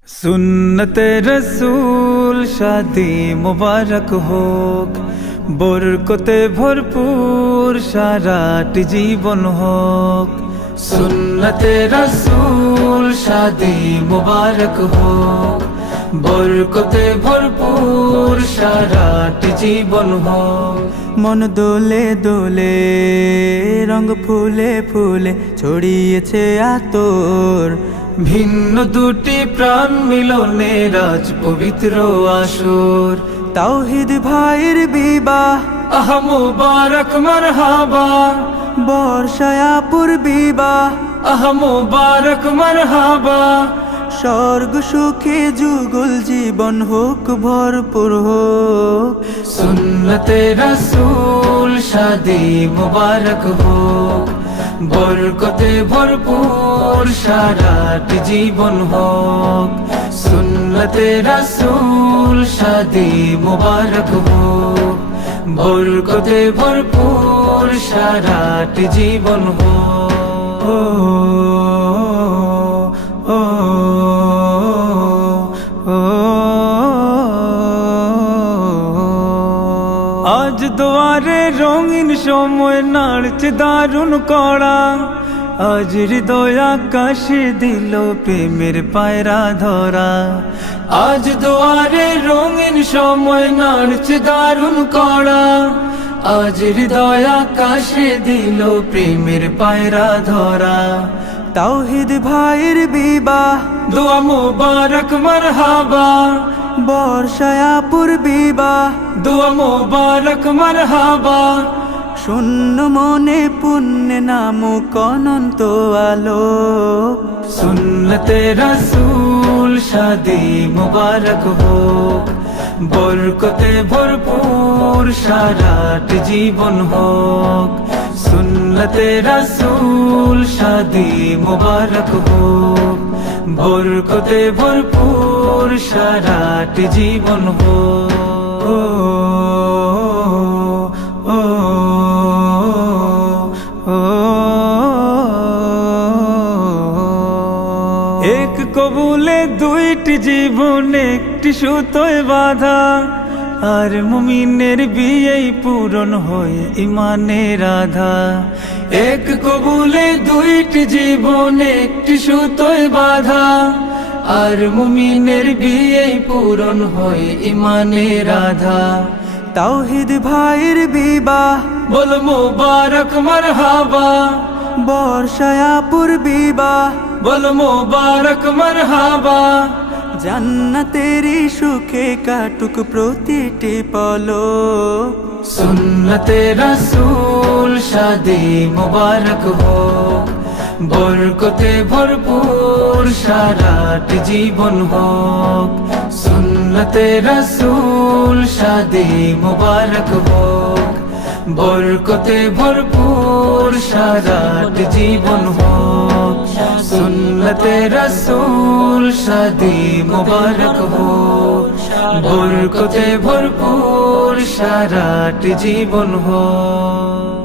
सुन्नते रसूल शादी मुबारक होक, बरकते भरपूर साराटी जीवन होक। सुन्नते रसूल शादी मुबारक होक, बरकते भरपूर साराटी जीवन होक। मन दोले दोले रंग फुले फुले ছড়িয়েছে আতর, ভিন্ন দুটি প্রাণ মিলনে রাজ পবিত্র আসর। তাওহীদ ভাইয়ের বিবাহ আহা মুবারক মারহাবা, বর্ষায়াপুর বিবাহ আহা মুবারক মারহাবা। স্বর্গ সুখে যুগল জীবন হোক ভরপুর হোক। সুন্নতে রাসূল শাদি মুবারক হোক, বরকতে ভরপুর সারাটি জীবন হোক। সুন্নতে রাসূল শাদি মুবারক হোক, বরকতে ভরপুর সারাটি জীবন হোক। আজ দুয়ারে রঙিন সময় নাড়ছে দারুণ কড়া, আজ হৃদয় আকাশে দিল প্রেমের পায়রা ধরা। আজ দুয়ারে রঙিন সময় নাড়ছে দারুণ কড়া, আজ হৃদয় আকাশে দিল প্রেমের পায়রা ধরা। তাওহীদ ভাইয়ের বিবাহ দোয়া মুবারক মারহাবা, বর্ষায়াপুর বিবাহ দোয়া মুবারক মারহাবা। শূন্য মনে পুণ্যে নামুক অনন্ত আলো। সুন্নতে রাসূল শাদি মুবারক হোক, বরকতে ভরপুর সারাটি জীবন হোক। সুন্নতে রাসূল শাদি মুবারক হোক, বরকতে ভরপুর সারাটি জীবন হোক। এক কবুলে দুইটি জীবন একটি সুতোয় বাঁধা, আর মুমিনের বিয়েই পূরণ হয় ইমানের আধা। এক কবুলে দুইটি জীবন একটি সুতোয় বাঁধা, আর মুমিনের বিয়েই পূরণ হয় ইমানের আধা। তাওহীদ ভাইয়ের বিবাহ বল মুবারক মারহাবা, বর্ষায়াপুর বিবাহ বল মুবারক মারহাবা। জান্নাতেরি সুখে কাটুক প্রতিটি পলক। সুন্নতে রাসূল শাদি মুবারক হোক, বরকতে ভরপুর সারাটি জীবন হোক। সুন্নতে রাসূল শাদি মুবারক হোক, বরকতে ভরপুর সারাটি জীবন হোক। সুন্নতে রাসূল শাদি মুবারক হোক, বরকতে ভরপুর সারাটি জীবন হোক।